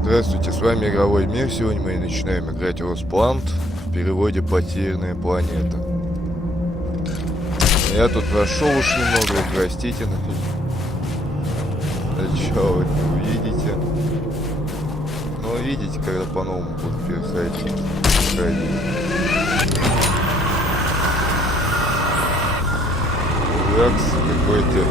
Здравствуйте, с вами Игровой Мир. Сегодня мы начинаем играть LostPlanet, в переводе «Потерянная планета». Я тут прошел уж немного, простите. Чё вы не увидите? Но увидите, когда по-новому буду переходить. Ракс какой-то.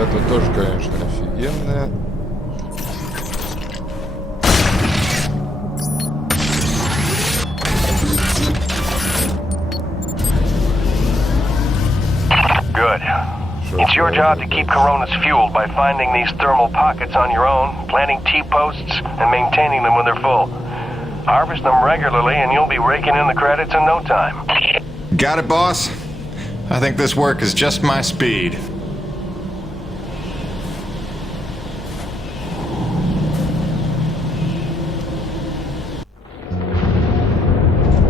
Это тоже, конечно, офигенная. Good. It's your job to keep Coronas fueled by finding these thermal pockets on your own, planting T-posts, and maintaining them when they're full. Harvest them regularly and you'll be raking in the credits in no time. Got it, boss? I think this work is just my speed.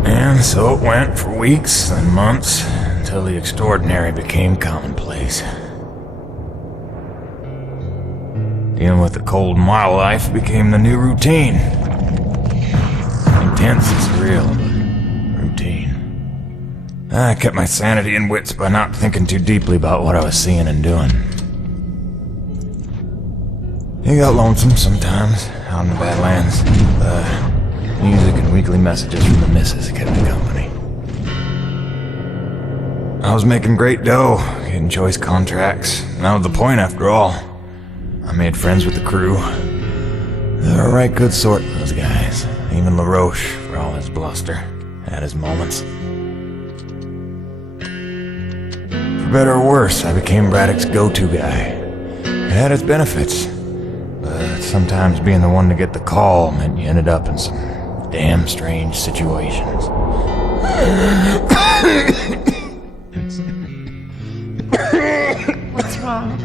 And so it went for weeks and months, until the extraordinary became commonplace. Dealing with the cold mile life became the new routine. Intense and surreal, but routine. I kept my sanity and wits by not thinking too deeply about what I was seeing and doing. It got lonesome sometimes, out in the Badlands. Music and weekly messages from the missus kept me company. I was making great dough, getting choice contracts, and that was the point after all. I made friends with the crew. They were a right good sort, those guys. Even LaRoche, for all his bluster, had his moments. For better or worse, I became Braddock's go-to guy. It had its benefits, but sometimes being the one to get the call meant you ended up in some damn strange situations. What's wrong?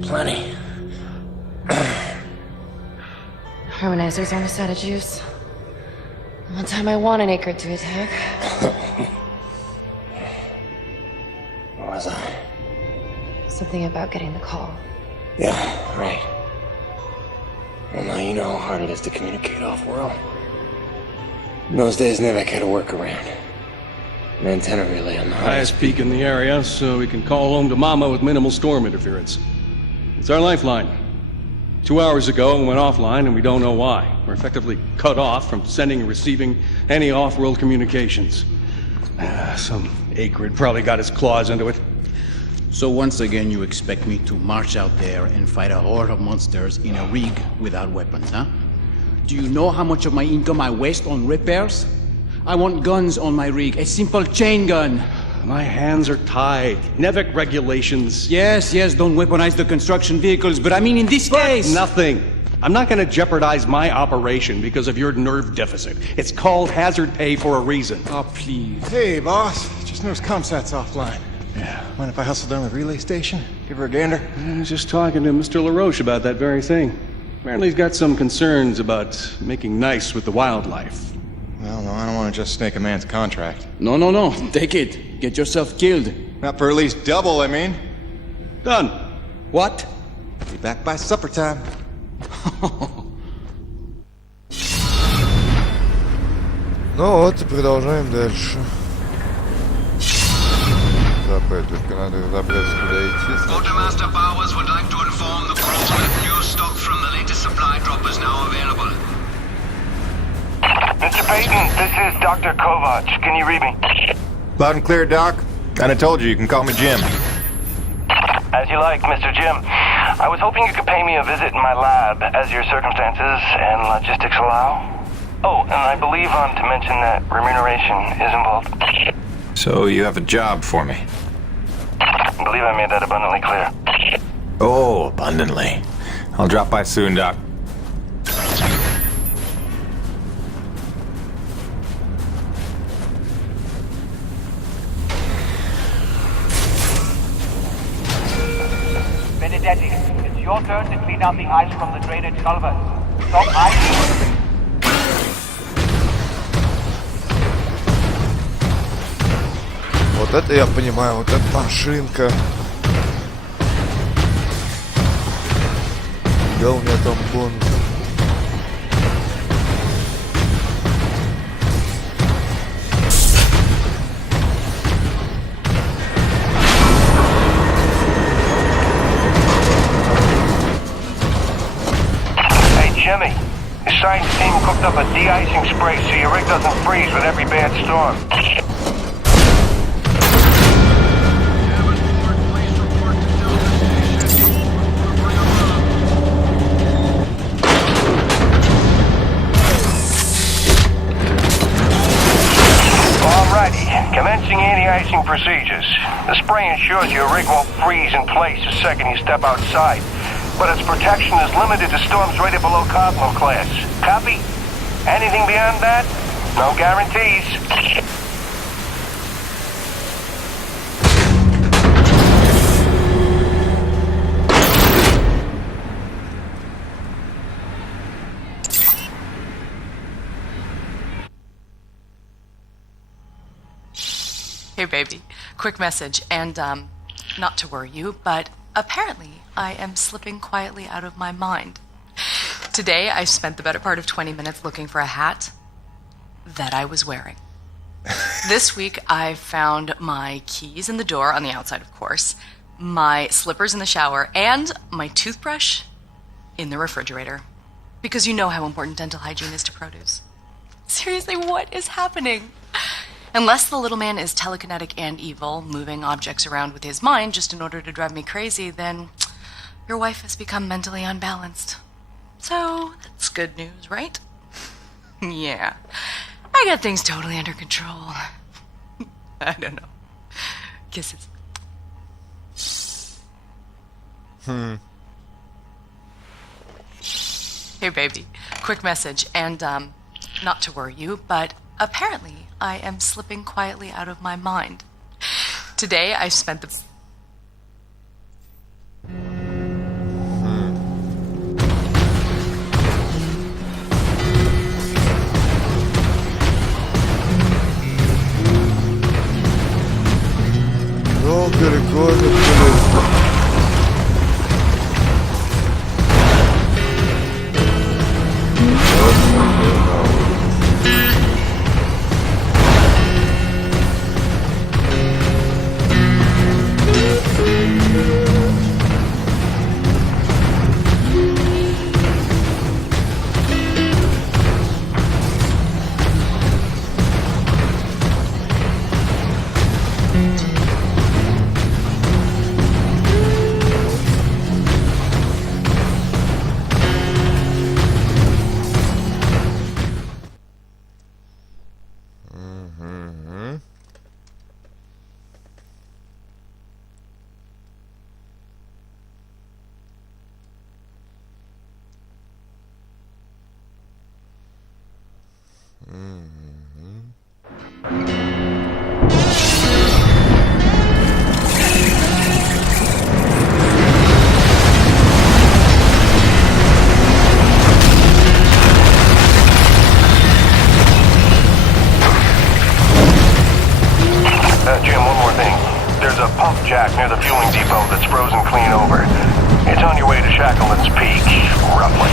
Plenty. Harmonizers aren't a side of juice. One time I want an acre to attack. What was I? Something about getting the call. Yeah, right. Well, now you know how hard it is to communicate off-world. In those days, Nivek had a workaround. An antenna relay on the highest peak in the area, so we can call home to Mama with minimal storm interference. It's our lifeline. 2 hours ago, we went offline, and we don't know why. We're effectively cut off from sending and receiving any off-world communications. Some acrid probably got his claws into it. So once again, you expect me to march out there and fight a horde of monsters in a rig without weapons, huh? Do you know how much of my income I waste on repairs? I want guns on my rig, a simple chain gun. My hands are tied. Nevik regulations. Yes, don't weaponize the construction vehicles, but I mean in this case... Nothing. I'm not gonna jeopardize my operation because of your nerve deficit. It's called hazard pay for a reason. Oh, please. Hey, boss. Just noticed ComSat's offline. Yeah. Mind if I hustle down to the relay station? Give her a gander? I was just talking to Mr. LaRoche about that very thing. Apparently he's got some concerns about making nice with the wildlife. Well, no, I don't want to just snake a man's contract. No. Take it. Get yourself killed. Not for at least double, I mean. Done. What? Be back by supper time. Ну вот и продолжаем дальше. Запрет, только надо разобраться, куда идти сначала. Quartermaster Bowers would like to inform the crew that new stock from the latest supply drop is now available. Mr. Payton, this is Dr. Kovac. Can you read me? Loud and clear, Doc. Kinda told you can call me Jim. As you like, Mr. Jim. I was hoping you could pay me a visit in my lab as your circumstances and logistics allow. Oh, and I believe I'm to mention that remuneration is involved. So you have a job for me? I believe I made that abundantly clear. Oh, abundantly. I'll drop by soon, Doc. Benedetti, it's your turn to clean out the ice from the drainage culvert. Stop ice. Вот это я понимаю, вот эта машинка. Где у меня там бонус? Hey, Jimmy. The science team cooked up a de-icing spray so your rig doesn't freeze with every bad storm. Commencing anti-icing procedures. The spray ensures your rig won't freeze in place the second you step outside, but its protection is limited to storms rated below Cardinal class. Copy? Anything beyond that? No guarantees. Hey baby, quick message, and not to worry you, but apparently I am slipping quietly out of my mind. Today I spent the better part of 20 minutes looking for a hat that I was wearing. This week I found my keys in the door, on the outside of course, my slippers in the shower, and my toothbrush in the refrigerator. Because you know how important dental hygiene is to produce. Seriously, what is happening? Unless the little man is telekinetic and evil, moving objects around with his mind just in order to drive me crazy, then your wife has become mentally unbalanced. So, that's good news, right? Yeah. I got things totally under control. I don't know. Kisses. Hey baby, quick message, and not to worry you, but apparently I am slipping quietly out of my mind. Today I spent the... Долго, рекордно, полезно. shack near the fueling depot that's frozen clean over. It's on your way to Shackleton's Peak, roughly.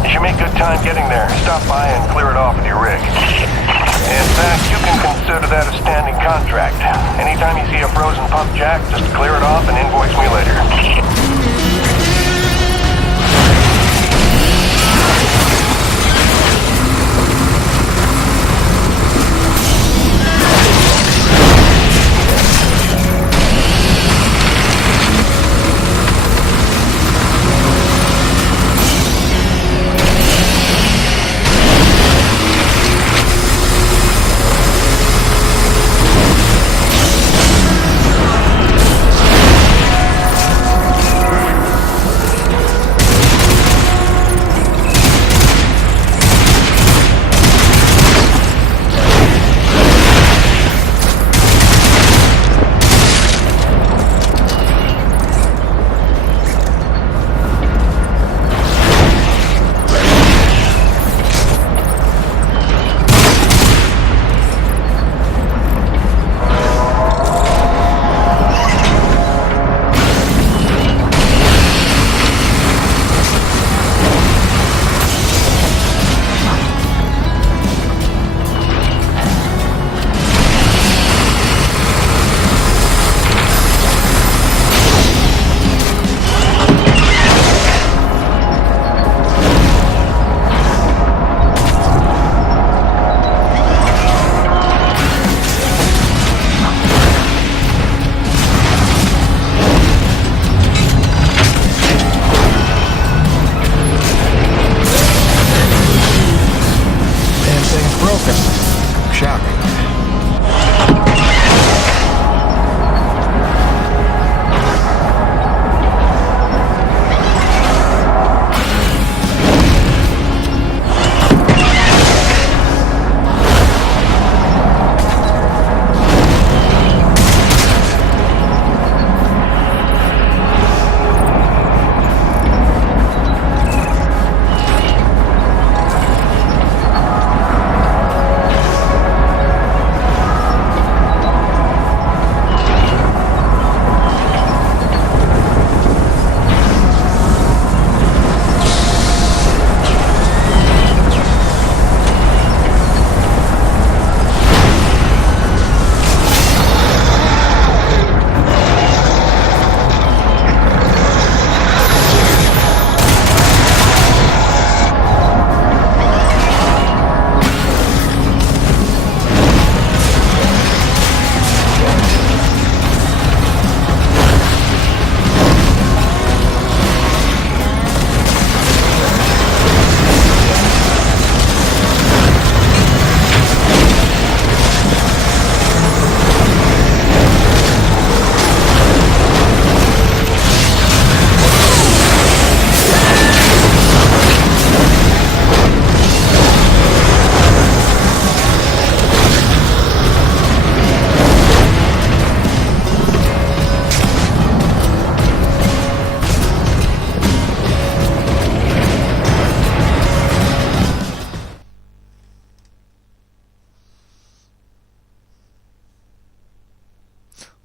You should make good time getting there. Stop by and clear it off with your rig. In fact, you can consider that a standing contract. Anytime you see a frozen pump jack, just clear it off and invoice me later.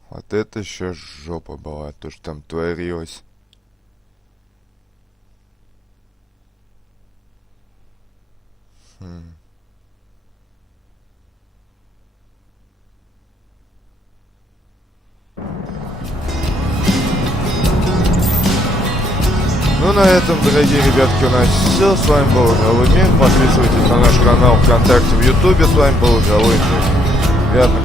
Вот это еще жопа была, то, что там творилось. Ну, на этом, дорогие ребятки, у нас все. С вами был Игровой Мир. Подписывайтесь на наш канал ВКонтакте, в Ютубе. С вами был Игровой Мир. Приятно.